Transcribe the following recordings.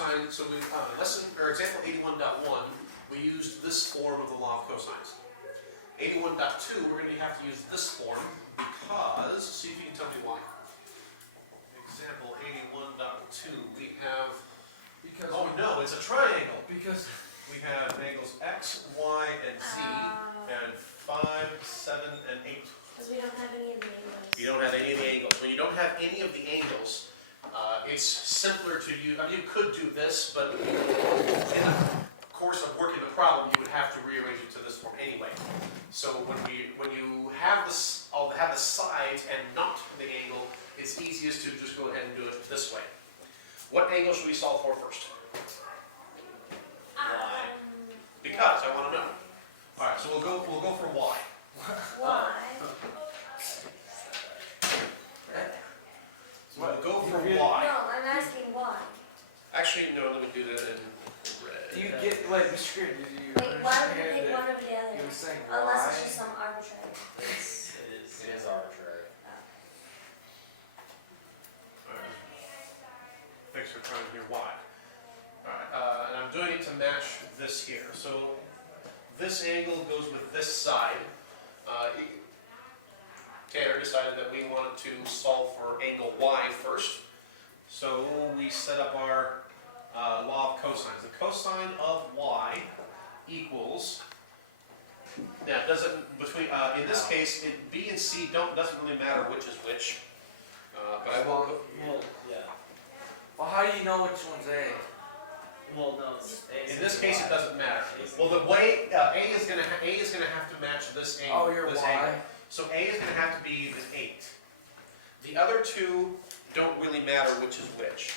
cosine, so we, lesson, or example 81.1, we used this form of the law of cosines. 81.2, we're going to have to use this form because, see if you can tell me why. Example 81.2, we have, Because oh no, it's a triangle. because We have angles x, y, and z, and 5, 7, and 8. Because we don't have any of the angles. You don't have any of the angles. When you don't have any of the angles, it's simpler to use. I mean, you could do this, but in the course of working the problem, you would have to rearrange it to this form anyway. So when you have this, have the sides and not the angle, it's easiest to just go ahead and do it this way. What angle should we solve for first? Because I want to know. All right, so we'll go for y. Why? So we'll go for You y. No, I'm asking why. Actually, no. Let me do that in red. do you get like Mr. Green, did you Wait, why would we understand pick that one over the other? he was saying Unless why? it's just some arbitrary. It is arbitrary. All right. Thanks for trying to hear why. All right, and I'm doing it to match this here. So this angle goes with this side. Tanner decided that we wanted to solve for angle y first. So we set up our law of cosines. The cosine of y equals, now doesn't, between, in this case, b and c doesn't really matter which is which. But I will go, Well, yeah. Well, how do you know which one's A? Well, no, it's A. in this case it doesn't matter. Well, the way, A is gonna have to match this angle. Oh, your this Y. angle. So A is going to have to be the 8. The other two don't really matter which is which.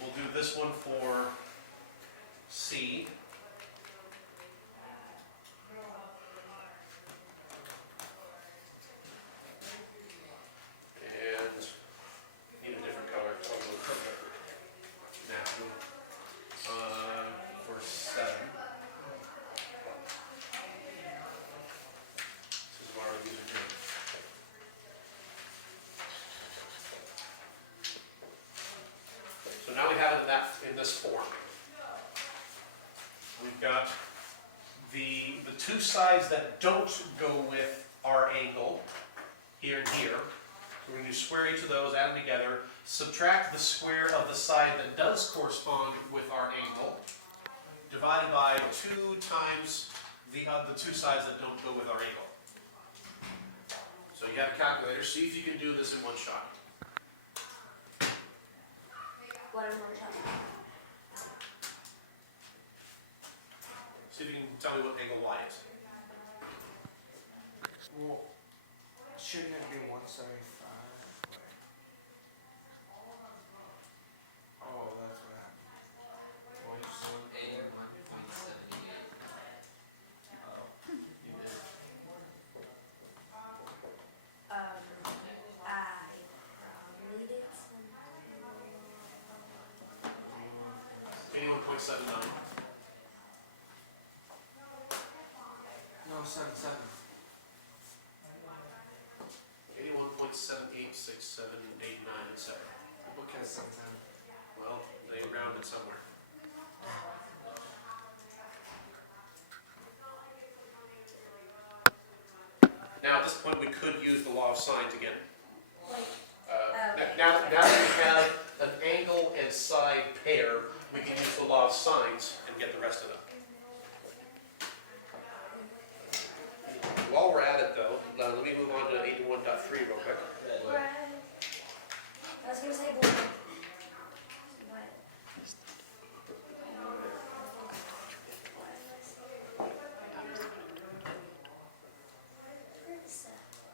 We'll do this one for C. And need a different color. Now, for 7. So now we have it in this form. We've got the two sides that don't go with our angle, here and here. So we're going to square each of those, add them together, subtract the square of the side that does correspond with our angle, divided by 2 times the two sides that don't go with our angle. So you have a calculator, see if you can do this in one shot. What am I talking about? See if you can tell me what angle y is. Well, shouldn't it be 175? Oh, that's what happened. I needed some. 81.79. No, 77. 81.786789 and 7. What kind of 77? Well, they rounded somewhere. Now at this point we could use the law of sines again. Now that we have an angle and side pair, we can use the law of sines and get the rest of it. While we're at it though, let me move on to 81.3 real quick. Right. I was gonna say blue. What?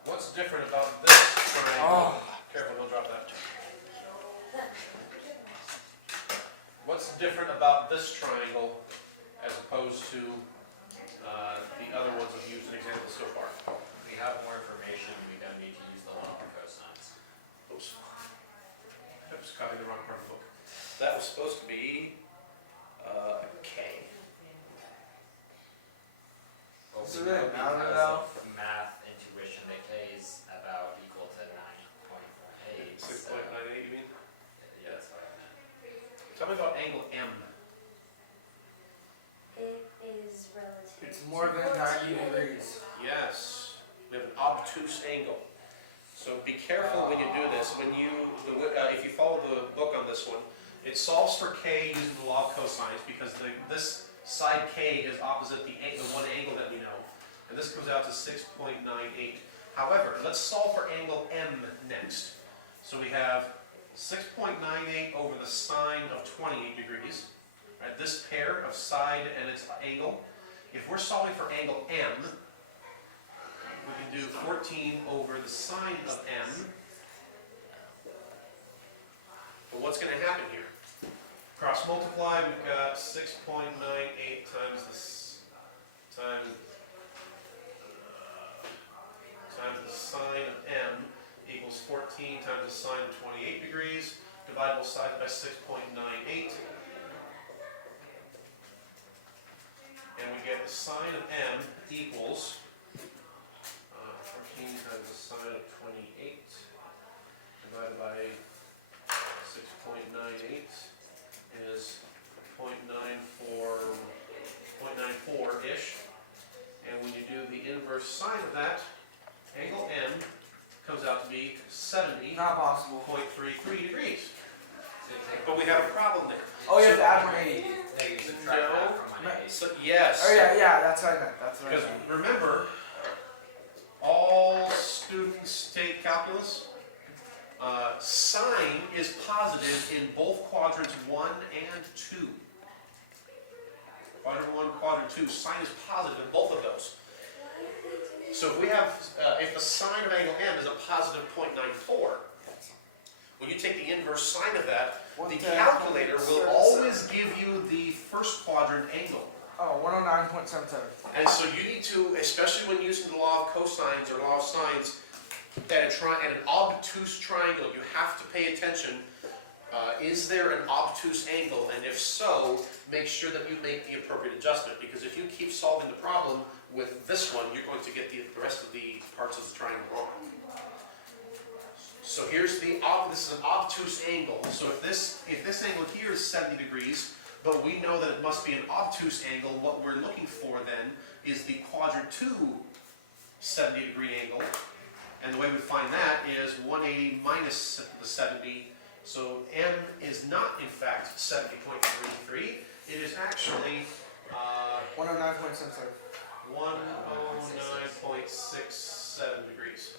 What's different about this triangle? Oh. Careful, don't drop that. What's different about this triangle as opposed to the other ones we've used in examples so far? We have more information, we don't need to use the law of cosines. Oops. I was copying the wrong part of the book. That was supposed to be a K. Well, So we then, know now because that of math intuition that K is about equal to 9.8. 6.98, you mean? obtuse angle. So be careful when you do this. When if you follow the book on this one, it solves for k using the law of cosines because this side k is opposite the one angle that we know. And this comes out to 6.98. However, let's solve for angle m next. So we have 6.98 over the sine of 28 degrees. Right, this pair of side and its angle. If we're solving for angle m, we can do 14 over the sine of m. But what's going to happen here? Cross multiply, we've got 6.98 times the sine of m equals 14 times the sine of 28 degrees. Divide both sides by 6.98. And we get the sine of m equals 14 times the sine of 28 divided by 6.98 is 0.94-ish. And when you do the inverse sine of that, angle m comes out to be 70.33 Not possible. degrees. So you take But we have a problem there. Oh, you have to add 180. you subtract that from 180. So, yes. Oh yeah, that's what I meant. That's what I Because meant. remember, all students take calculus. Sine is positive in both quadrants 1 and 2. Quadrant 1, quadrant 2, sine is positive in both of those. So if we have, if the sine of angle m is a positive 0.94, when you take the inverse sine of that, the calculator will always give you the first quadrant angle. Oh, 109.77. And so you need to, especially when using the law of cosines or law of sines, at an obtuse triangle, you have to pay attention. Is there an obtuse angle? And if so, make sure that you make the appropriate adjustment. Because if you keep solving the problem with this one, you're going to get the rest of the parts of the triangle wrong. So here's this is an obtuse angle. So if this angle here is 70 degrees, but we know that it must be an obtuse angle, what we're looking for then is the quadrant 2 70-degree angle. And the way we find that is 180 minus the 70. So m is not, in fact, 70.33. It is actually 109.77. 109.67 degrees.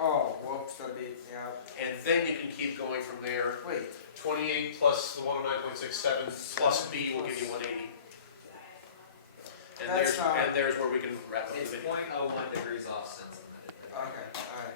Oh, whoops, that'd be, yeah. And then you can keep going from there. Wait, 28 plus the 109.67 plus b will give you 180. And That's there's where we can wrap up the It's video. 0.01 degrees off since the minute. okay, alright.